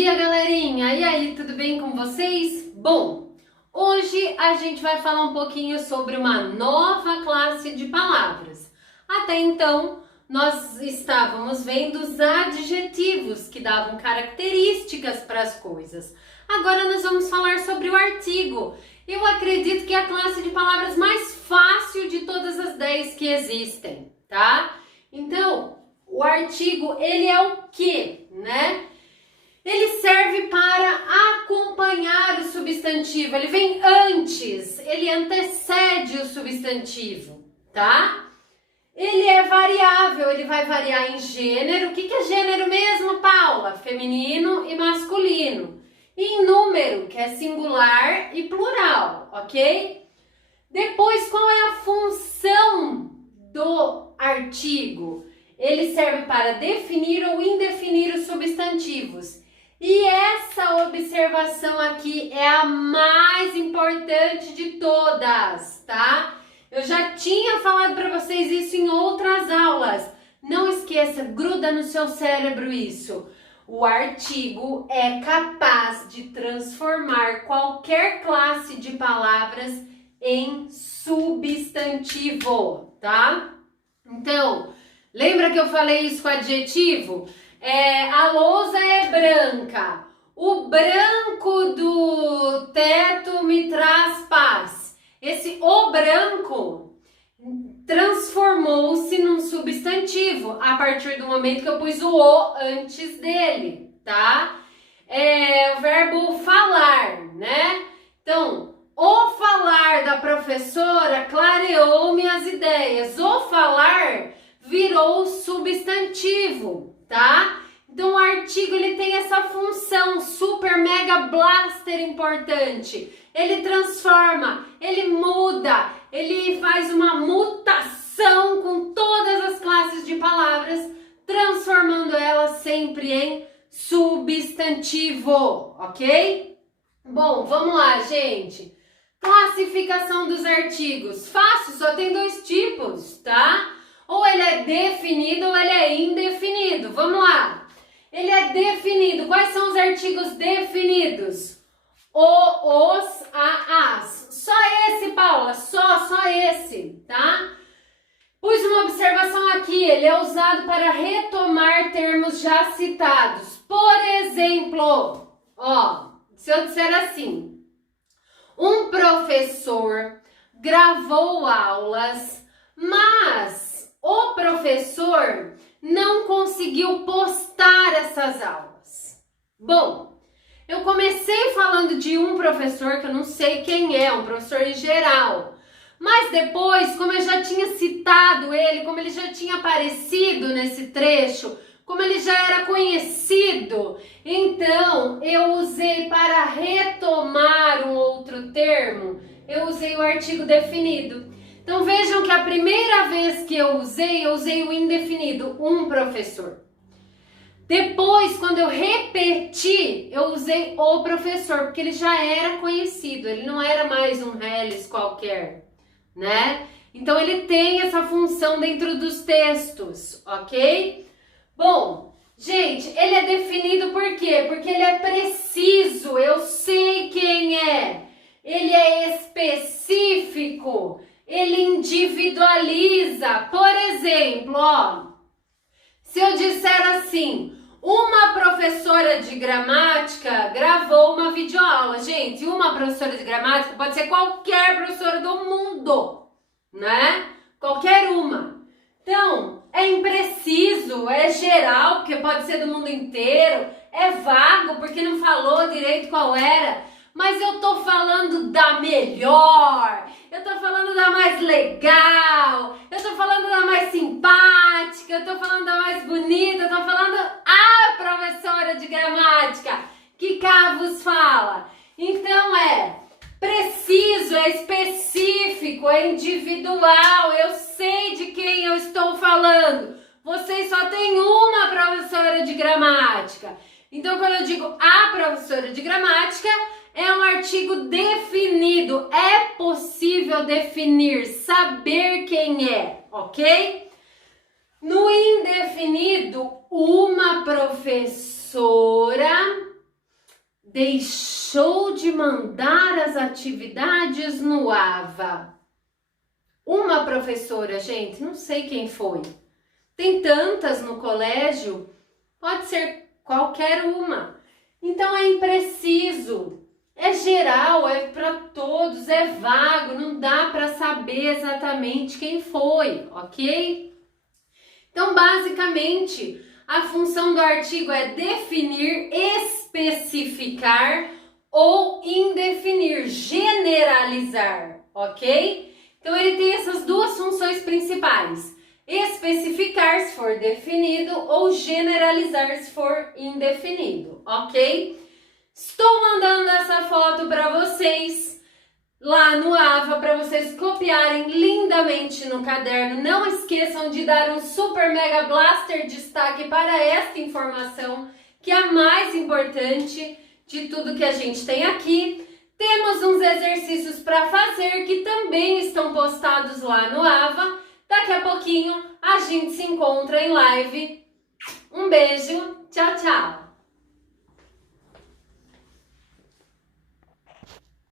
dia, galerinha! E aí, tudo bem com vocês? Bom, hoje a gente vai falar um pouquinho sobre uma nova classe de palavras. Até então, nós estávamos vendo os adjetivos que davam características para as coisas. Agora nós vamos falar sobre o artigo. Eu acredito que é a classe de palavras mais fácil de todas as 10 que existem, tá? Então, o artigo, ele é o quê, né? Ele serve para acompanhar o substantivo, ele vem antes, ele antecede o substantivo, tá? Ele é variável, ele vai variar em gênero. O que é gênero mesmo, Paula? Feminino e masculino. E em número, que é singular e plural, ok? Depois, qual é a função do artigo? Ele serve para definir ou indefinir os substantivos. E essa observação aqui é a mais importante de todas, tá? Eu já tinha falado para vocês isso em outras aulas. Não esqueça, gruda no seu cérebro isso. O artigo é capaz de transformar qualquer classe de palavras em substantivo, tá? Então, lembra que eu falei isso com adjetivo? A lousa é branca. O branco do teto me traz paz. Esse o branco transformou-se num substantivo a partir do momento que eu pus o antes dele, tá? É o verbo falar, né? Então, o falar da professora clareou minhas ideias. O falar virou substantivo, tá? Então o artigo ele tem essa função super mega blaster importante. Ele transforma, ele muda, ele faz uma mutação com todas as classes de palavras, transformando elas sempre em substantivo, ok? Bom, vamos lá, gente. Classificação dos artigos. Fácil, só tem 2 tipos, tá? Ou ele é definido ou ele é indefinido. Vamos lá. Ele é definido. Quais são os artigos definidos? O, os, a, as. Só esse, Paula. Só esse, tá? Pus uma observação aqui. Ele é usado para retomar termos já citados. Por exemplo, ó, se eu disser assim, um professor gravou aulas, mas o professor não conseguiu postar essas aulas. Bom, eu comecei falando de um professor que eu não sei quem é, um professor em geral. Mas depois, como eu já tinha citado ele, como ele já tinha aparecido nesse trecho, como ele já era conhecido, então eu usei para retomar um outro termo, eu usei o artigo definido. Então vejam que a primeira vez que eu usei o indefinido, um professor. Depois, quando eu repeti, eu usei o professor, porque ele já era conhecido, ele não era mais um reles qualquer, né? Então ele tem essa função dentro dos textos, ok? Bom, gente, ele é definido por quê? Porque ele é preciso, eu sei quem é. Ele é específico. Ele individualiza. Por exemplo, ó, se eu disser assim, uma professora de gramática gravou uma videoaula. Gente, uma professora de gramática pode ser qualquer professora do mundo, né? Qualquer uma. Então, é impreciso, é geral, porque pode ser do mundo inteiro, é vago, porque não falou direito qual era. Mas eu tô falando da melhor, eu tô falando da mais legal, eu tô falando da mais simpática, eu tô falando da mais bonita, eu tô falando a professora de gramática que cá vos fala. Então é preciso, é específico, é individual, eu sei de quem eu estou falando. Vocês só têm uma professora de gramática. Então quando eu digo a professora de gramática, é um artigo definido, é possível definir, saber quem é, ok? No indefinido, uma professora deixou de mandar as atividades no AVA? Uma professora, gente, não sei quem foi. Tem tantas no colégio, pode ser qualquer uma. Então é impreciso, é geral, é para todos, é vago, não dá para saber exatamente quem foi, ok? Então, basicamente, a função do artigo é definir, especificar ou indefinir, generalizar, ok? Então, ele tem essas duas funções principais. Especificar se for definido ou generalizar se for indefinido, ok? Estou mandando essa foto para vocês lá no AVA para vocês copiarem lindamente no caderno. Não esqueçam de dar um super mega blaster destaque para esta informação, que é a mais importante de tudo que a gente tem aqui. Temos uns exercícios para fazer que também estão postados lá no AVA. Daqui a pouquinho a gente se encontra em live. Um beijo, tchau, tchau!